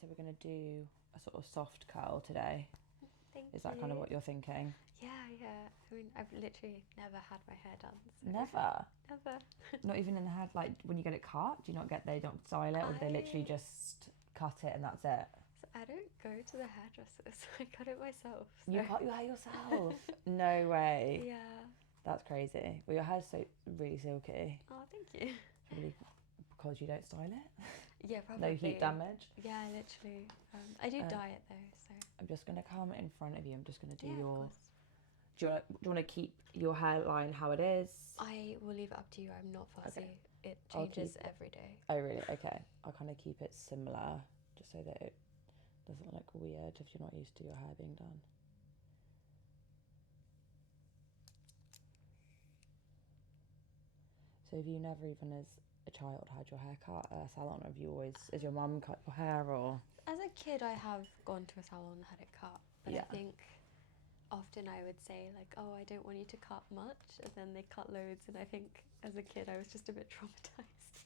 So we're going to do a sort of soft curl today. Thank Is that kind of what you're thinking? Yeah. I mean, I've literally never had my hair done. So. Never? Never. Not even in the head, like when you get it cut, do you not get, they don't style it, or do they literally just cut it and that's it? So I don't go to the hairdressers. I cut it myself. So. You cut your hair yourself? No way. Yeah. That's crazy. Well, your hair's so really silky. Oh, thank you. Probably because you don't style it? Yeah, probably. No heat damage? Yeah, literally. I do dye it though, so. I'm just going to come in front of you. I'm just going to do Of your... course. Do you want to keep your hairline how it is? I will leave it up to you. I'm not fussy. Okay. It changes every day. Oh, really? Okay. I'll kind of keep it similar just so that it doesn't look weird if you're not used to your hair being done. So have you never even as a child had your hair cut at a salon, or have you always, has your mum cut your hair, or? As a kid, I have gone to a salon and had it cut, but Yeah. I think often I would say like, oh, I don't want you to cut much, and then they cut loads, and I think as a kid I was just a bit traumatized.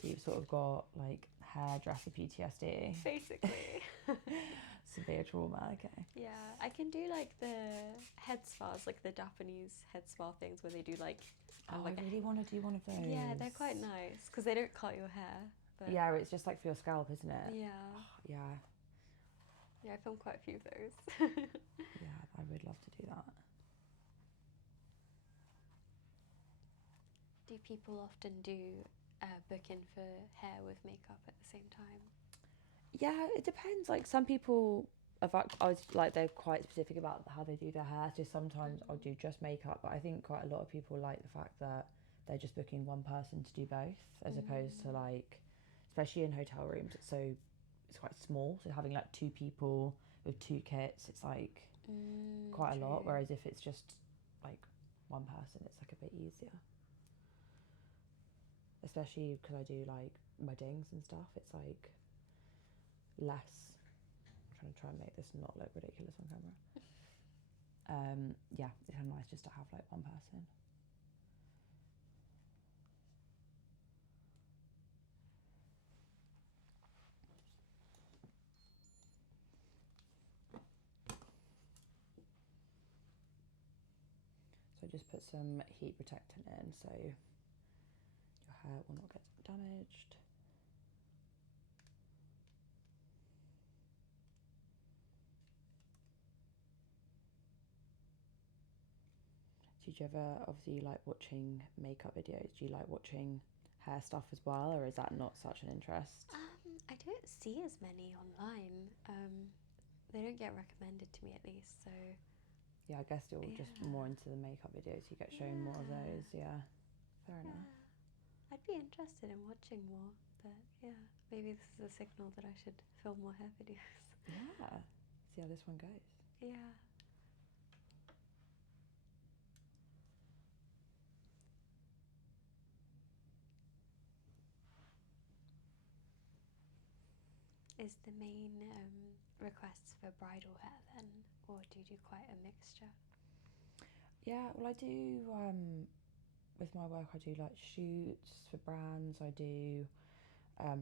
So you've sort of got like hairdresser PTSD. Basically. Severe trauma, okay. Yeah, I can do like the head spas, like the Japanese head spa things where they do like... I like really want to do one of those. Yeah, they're quite nice, because they don't cut your hair. But Yeah, it's just like for your scalp, isn't it? Yeah. Yeah. Yeah, I filmed quite a few of those. Yeah, I would love to do that. Do people often do book in for hair with makeup at the same time? Yeah, it depends. Like some people, they're quite specific about how they do their hair. So sometimes I'll do just makeup, but I think quite a lot of people like the fact that they're just booking one person to do both, as opposed to like, especially in hotel rooms, it's quite small. So having like two people with two kits, it's like quite a lot. Whereas if it's just like one person, it's like a bit easier. Especially because I do like weddings and stuff, it's like less. I'm trying to try and make this not look ridiculous on camera. Yeah, it's kind of nice just to have like one person. So just put some heat protectant in so your hair will not get damaged. Did you ever, obviously you like watching makeup videos, do you like watching hair stuff as well, or is that not such an interest? I don't see as many online. They don't get recommended to me, at least, so... Yeah, I guess you're just more into the makeup videos, you get shown more of those, yeah. Fair enough. I'd be interested in watching more, but yeah, maybe this is a signal that I should film more hair videos. Yeah, see how this one goes. Yeah. Is the main requests for bridal hair then, or do you do quite a mixture? Yeah, well I do, with my work I do like shoots for brands, I do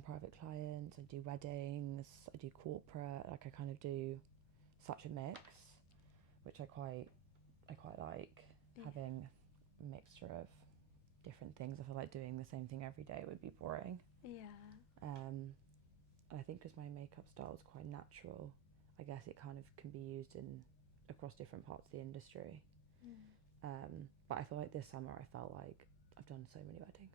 private clients, I do weddings, I do corporate, like I kind of do such a mix, which I quite like, having a mixture of different things. I feel like doing the same thing every day would be boring. Yeah. And I think because my makeup style is quite natural, I guess it kind of can be used across different parts of the industry. But I feel like this summer I felt like I've done so many weddings.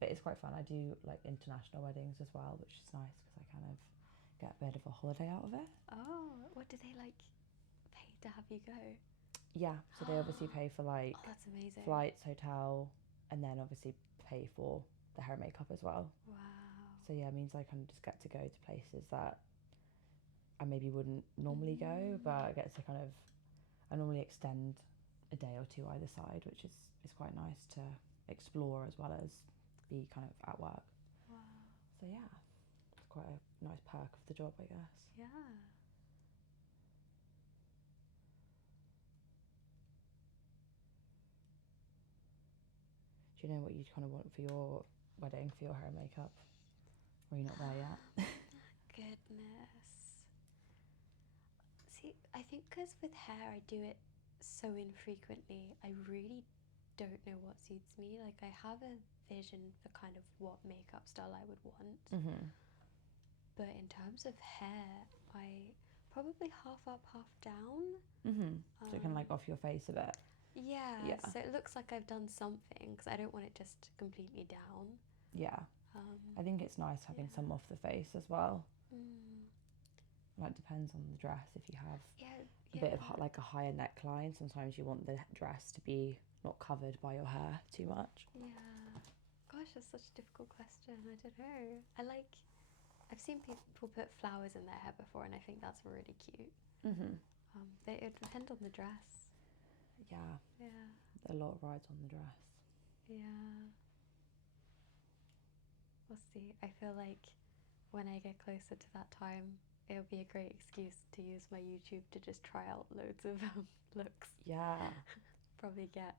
But it's quite fun. I do like international weddings as well, which is nice because I kind of get a bit of a holiday out of it. Oh, what do they like pay to have you go? Yeah, so they obviously pay for like that's amazing. flights, hotel, and then obviously pay for the hair and makeup as well. Wow. So yeah, it means I kind of just get to go to places that I maybe wouldn't normally go, but I get to I normally extend a day or two either side, which is quite nice to explore as well as be kind of at work. Wow. So yeah, it's quite a nice perk of the job, I guess. Yeah. Do you know what you kind of want for your wedding, for your hair and makeup? Or are you not there yet? Goodness. See, I think because with hair I do it so infrequently, I really don't know what suits me. Like, I have a vision for kind of what makeup style I would want. Mm-hmm. But in terms of hair, I probably half up, half down. Mm-hmm. So it can like off your face a bit. Yeah, Yeah. so it looks like I've done something because I don't want it just completely down. Yeah. I think it's nice having some off the face as well. Like, depends on the dress. If you have a bit of like a higher neckline, sometimes you want the dress to be not covered by your hair too much. Yeah. Gosh, that's such a difficult question. I don't know. I've seen people put flowers in their hair before, and I think that's really cute. Mm-hmm. It would depend on the dress. Yeah. Yeah. A lot rides on the dress. Yeah. We'll see. I feel like when I get closer to that time, it'll be a great excuse to use my YouTube to just try out loads of looks. Yeah. Probably get,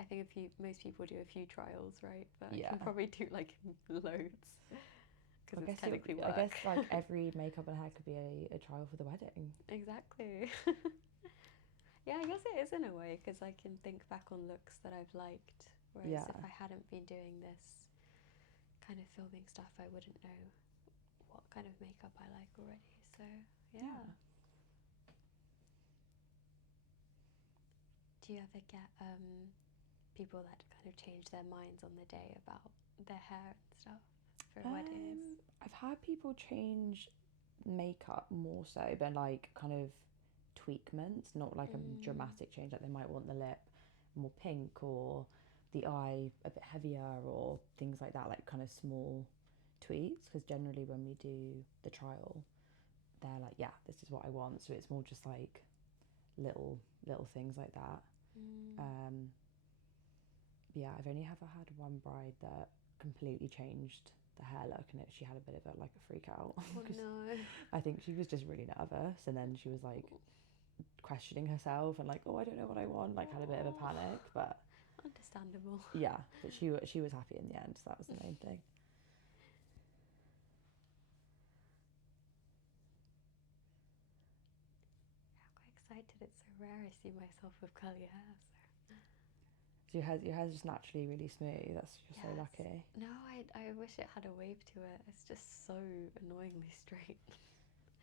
I think most people do a few trials, right? But I Yeah. can probably do like loads. Because it's technically work. I guess like every makeup and hair could be a trial for the wedding. Exactly. Yeah, I guess it is in a way, because I can think back on looks that I've liked. Whereas if I hadn't been doing this kind of filming stuff, I wouldn't know what kind of makeup I like already. So, yeah. Do you ever get people that kind of change their minds on the day about their hair and stuff for weddings? I've had people change makeup more so, but like kind of tweakments, not like a dramatic change. Like, they might want the lip more pink or the eye a bit heavier or things like that, like kind of small tweaks. Because generally when we do the trial, they're like, yeah, this is what I want. So it's more just like little things like that. Yeah, I've only ever had one bride that completely changed the hair look, and she had a bit of a freak out. Oh no. I think she was just really nervous, and then she was like questioning herself and like, oh, I don't know what I want, like had a bit of a panic. But understandable. Yeah, but she was happy in the end, so that was the main thing. I'm quite excited. It's so rare I see myself with curly hair. So your hair's just naturally really smooth. You're so lucky. No, I wish it had a wave to it. It's just so annoyingly straight.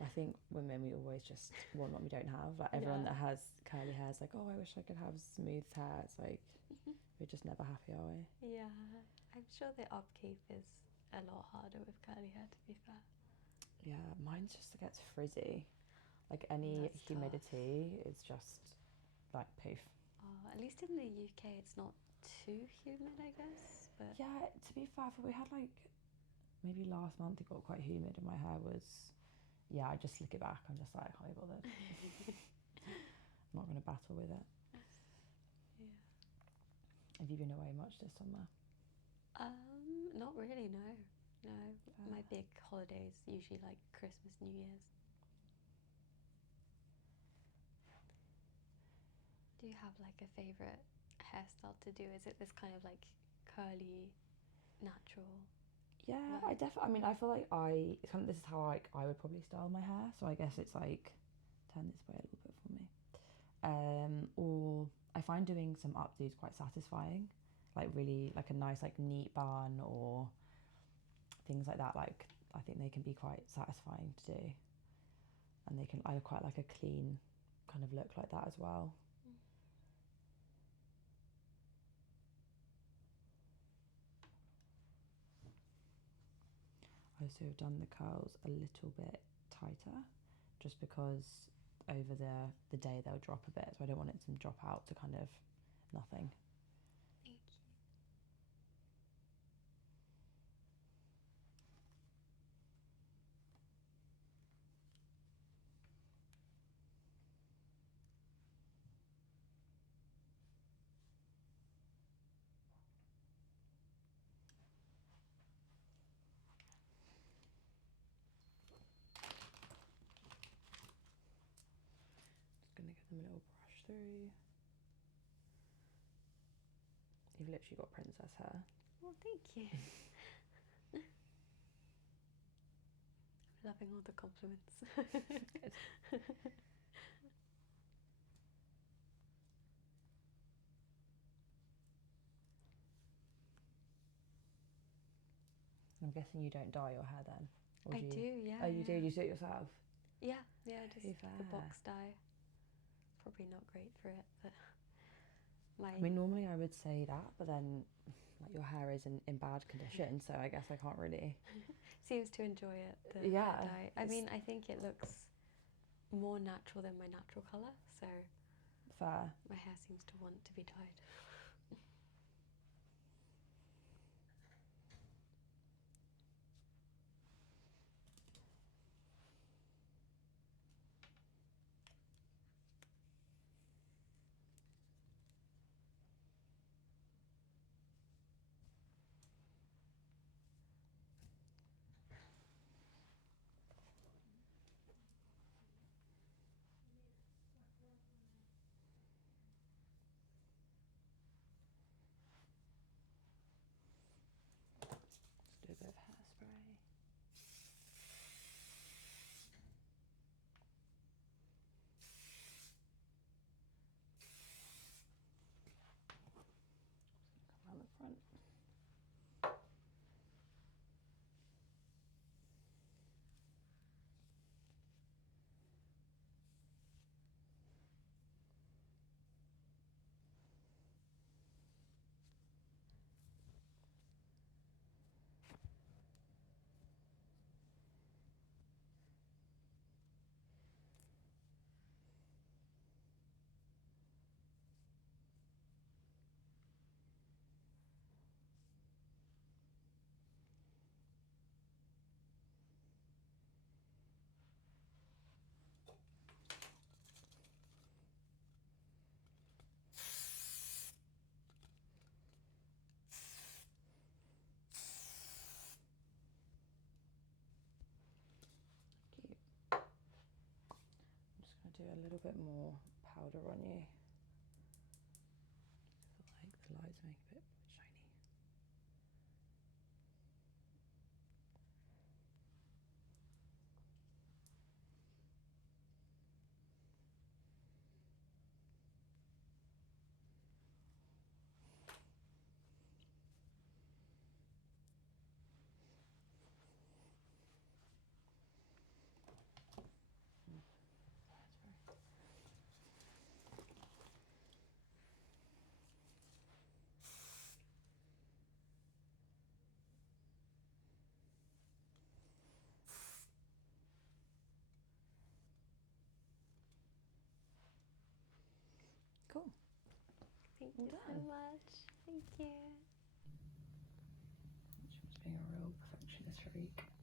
I think women, we always just want what we don't have. Like, everyone that has curly hair is like, oh, I wish I could have smooth hair. It's like, we're just never happy, are we? Yeah, I'm sure the upkeep is a lot harder with curly hair, to be fair. Yeah, mine just gets frizzy. Like, any humidity is just like poof. At least in the UK, it's not too humid, I guess. But yeah, to be fair, we had like maybe last month it got quite humid, and my hair was, yeah, I just slick it back. I'm just like, I can't be bothered. I'm not going to battle with it. Yeah. Have you been away much this summer? Not really. No. My big holidays usually like Christmas, New Year's. Do you have like a favourite hairstyle to do? Is it this kind of like curly, natural? Yeah, I feel like this is how I would probably style my hair. So I guess it's like, turn this way a little bit for me. Or I find doing some updos quite satisfying, like really like a nice like neat bun or things like that. Like, I think they can be quite satisfying to do, and I quite like a clean kind of look like that as well. I also have done the curls a little bit tighter, just because over the day they'll drop a bit, so I don't want it to drop out to kind of nothing. Thank you. Just gonna give them a little brush through. You've literally got princess hair. Well, thank you. loving all the compliments. I'm guessing you don't dye your hair then? Or I do, yeah. Oh, you do? yeah. You do it yourself? Yeah, just Very the fair. box dye. Probably not great for it, but I mean, normally I would say that, but then like your hair is in bad condition, so I guess I can't really. Seems to enjoy it, the Yeah, hair dye. I mean, I think it looks more natural than my natural colour, so Fair. my hair seems to want to be dyed. Let's do a bit of hairspray. Come around the front. Cute. I'm just going to do a little bit more powder on you. I feel like the lights make it a bit shiny. Cool. Thank you so much. Thank you. She was being a real perfectionist freak.